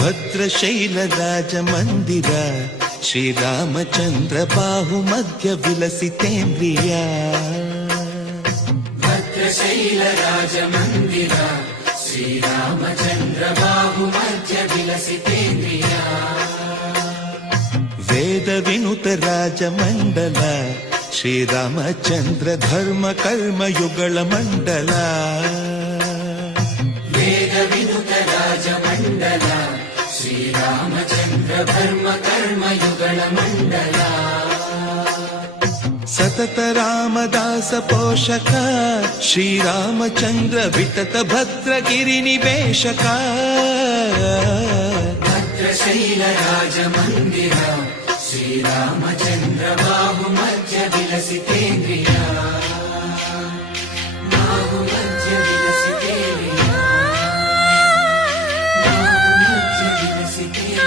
ಭದ್ರಶೈಲ ರಾಜ ಮಂದಿರ ಶ್ರೀರಾಮಚಂದ್ರ ಬಾಹು ಮಧ್ಯ ವಿಲಸಿತೇಂದ್ರಿಯ ಭದ್ರಶೈಲ ರಾಜ ಮಂದಿರ ಶ್ರೀರಾಮಚಂದ್ರ ಬಾಹು ಮಧ್ಯ ವಿಲಸಿತೇಂದ್ರಿಯ ವೇದ ವಿನುತ ರಾಜ ಮಂಡಲ ಶ್ರೀರಾಮಚಂದ್ರ ಧರ್ಮ ಕರ್ಮ ಯುಗಳ ಮಂಡಲ ವೇದ ವಿನುತ ರಾಜ ಮಂಡಲ ಶ್ರೀರಾಮಚಂದ್ರ ಧರ್ಮ ಕರ್ಮ ಯುಗಳ ಮಂಡಲ ಸತತ ರಾಮದಾಸ ಪೋಷಕ ಶ್ರೀರಾಮಚಂದ್ರ ವಿತತ ಭದ್ರಗಿರಿ ನಿವೇಶಕ ಭದ್ರಶೈಲ ರಾಜ ಮಂದಿರ ಶ್ರೀರಾಮಚಂದ್ರ ಬಾಹು ಮಧ್ಯ ವಿಲಸಿತೇಂದ್ರಿಯ ಬಾಹು ಮಧ್ಯ ವಿಲಸಿತೇಂದ್ರಿಯ ಬಾಹು ಮಧ್ಯ ವಿಲಸಿತೇಂದ್ರಿಯ